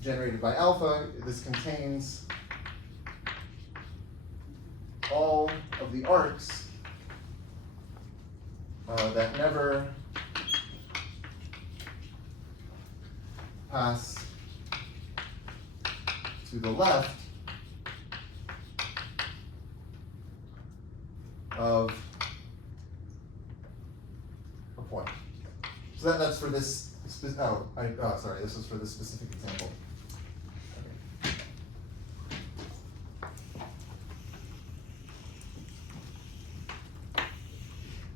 generated by alpha. This contains all of the arcs that never pass to the left of a point. So that's for this. Sorry, this was for this specific example. Okay.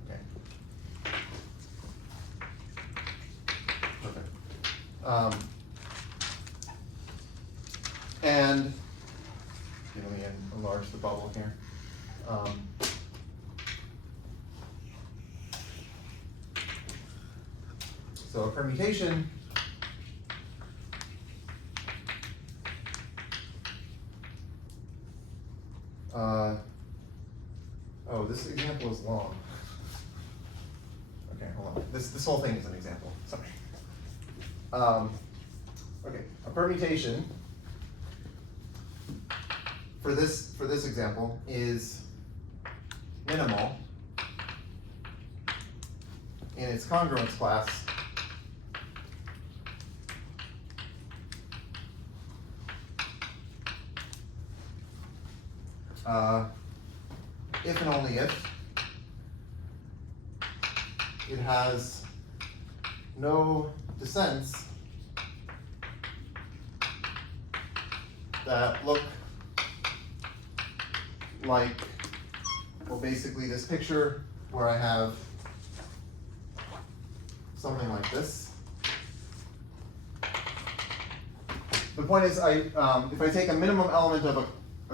Okay. Perfect. And okay, let me enlarge the bubble here. So a permutation oh, this example is long. Okay, hold on. This whole thing is an example. Sorry. Okay, a permutation for this example is minimal in its congruence class if and only if it has no descents that look like, well, basically this picture where I have something like this. The point is, if I take a minimum element of a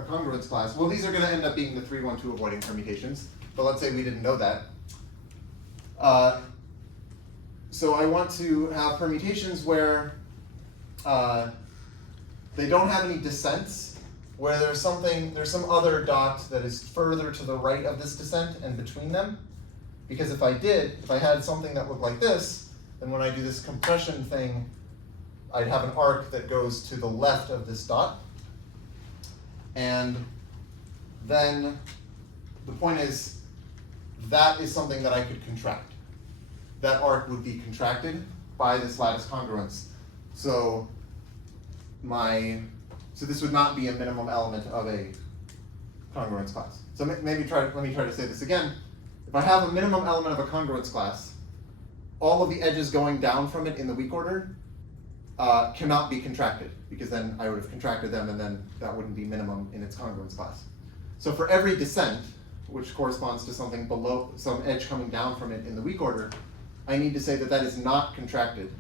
congruence class, well, these are going to end up being the 3, 1, 2 avoiding permutations, but let's say we didn't know that. So I want to have permutations where they don't have any descents, where there's some other dot that is further to the right of this descent and between them. Because if I had something that looked like this, then when I do this compression thing, I'd have an arc that goes to the left of this dot. And then the point is, that is something that I could contract. That arc would be contracted by this lattice congruence. So this would not be a minimum element of a congruence class. So let me try to say this again. If I have a minimum element of a congruence class, all of the edges going down from it in the weak order cannot be contracted, because then I would have contracted them and then that wouldn't be minimum in its congruence class. So for every descent, which corresponds to something below, some edge coming down from it in the weak order, I need to say that that is not contracted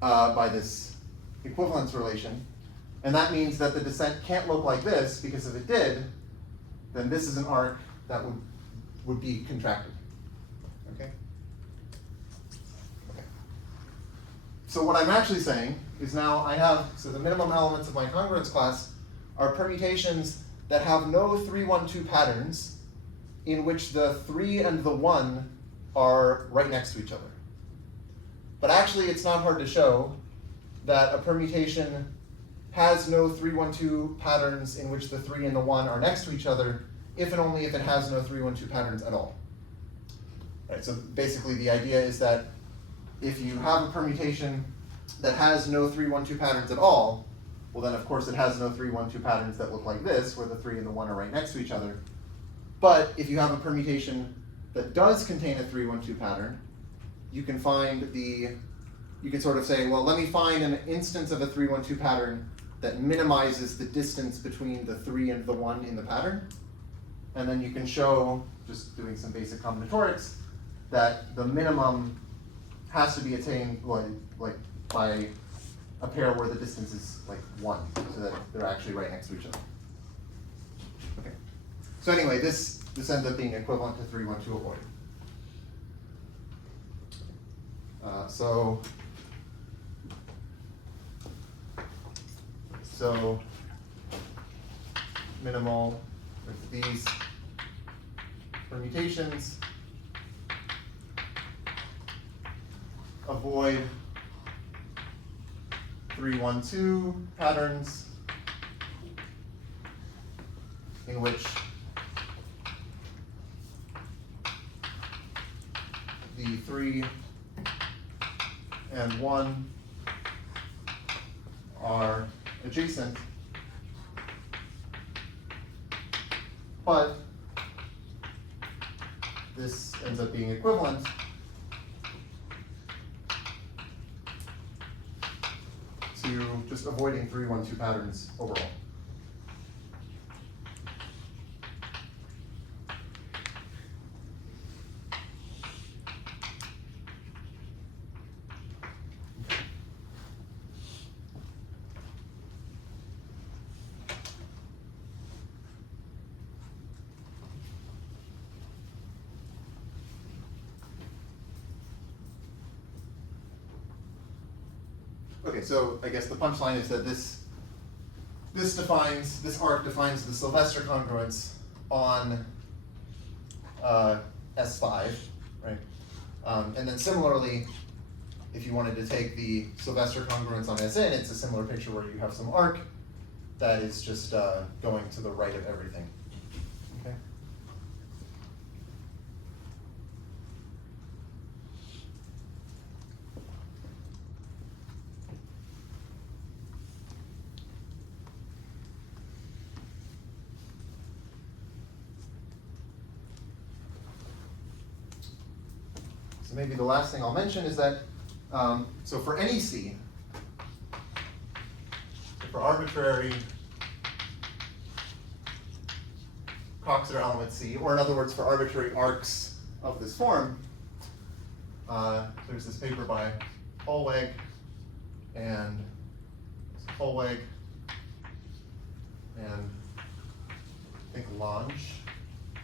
by this equivalence relation. And that means that the descent can't look like this, because if it did, then this is an arc that would be contracted. Okay? Okay. So what I'm actually saying is now I have, so the minimum elements of my congruence class are permutations that have no 3, 1, 2 patterns in which the 3 and the 1 are right next to each other. But actually it's not hard to show that a permutation has no 3, 1, 2 patterns in which the 3 and the 1 are next to each other, if and only if it has no 3, 1, 2 patterns at all. Right, so basically the idea is that if you have a permutation that has no 3, 1, 2 patterns at all, well then of course it has no 3, 1, 2 patterns that look like this, where the 3 and the 1 are right next to each other. But if you have a permutation that does contain a 3, 1, 2 pattern, you can find you can sort of say, well, let me find an instance of a 3, 1, 2 pattern that minimizes the distance between the 3 and the 1 in the pattern. And then you can show, just doing some basic combinatorics, that the minimum has to be attained like by a pair where the distance is like 1, so that they're actually right next to each other. Okay. So anyway, this ends up being equivalent to 3, 1, 2 avoid. So minimal with these permutations avoid 3, 1, 2 patterns in which the 3 and 1 are adjacent, but this ends up being equivalent to just avoiding 3, 1, 2 patterns overall. Okay, so I guess the punchline is that this arc defines the Sylvester congruence on S5, right? And then similarly, if you wanted to take the Sylvester congruence on Sn, it's a similar picture where you have some arc that is just going to the right of everything. Okay. So maybe the last thing I'll mention is that, so for any C, so for arbitrary Coxeter element C, or in other words, for arbitrary arcs of this form, there's this paper by Hollweg and Hollweg and I think Lange,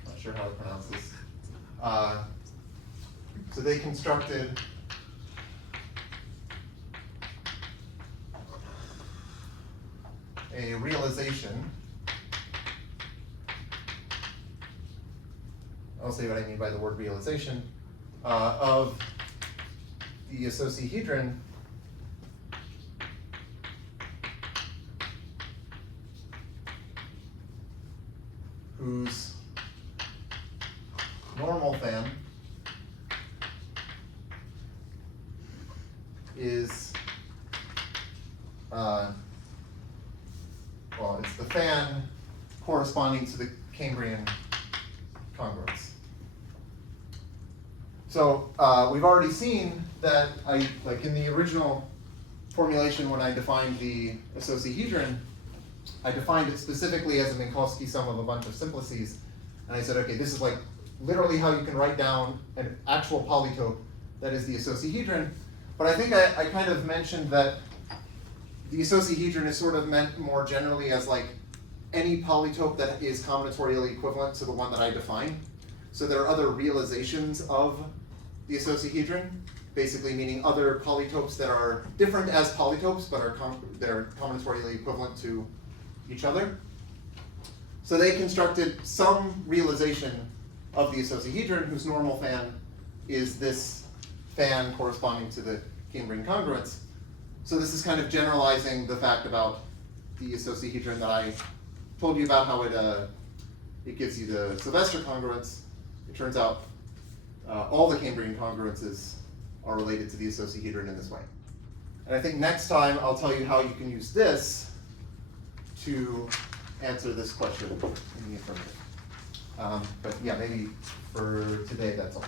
not sure how to pronounce this. So they constructed a realization. I'll say what I mean by the word realization of the associahedron whose normal fan is, well, it's the fan corresponding to the Cambrian congruence. So we've already seen that like in the original formulation when I defined the icosahedron, I defined it specifically as a Minkowski sum of a bunch of simplices. And I said, okay, this is like literally how you can write down an actual polytope that is the icosahedron. But I think I kind of mentioned that the icosahedron is sort of meant more generally as like any polytope that is combinatorially equivalent to the one that I define. So there are other realizations of the icosahedron, basically meaning other polytopes that are different as polytopes, but they're combinatorially equivalent to each other. So they constructed some realization of the icosahedron whose normal fan is this fan corresponding to the Cambrian congruence. So this is kind of generalizing the fact about the icosahedron that I told you about, how it gives you the Sylvester congruence. It turns out all the Cambrian congruences are related to the icosahedron in this way. And I think next time I'll tell you how you can use this to answer this question in the affirmative. But yeah, maybe for today that's all.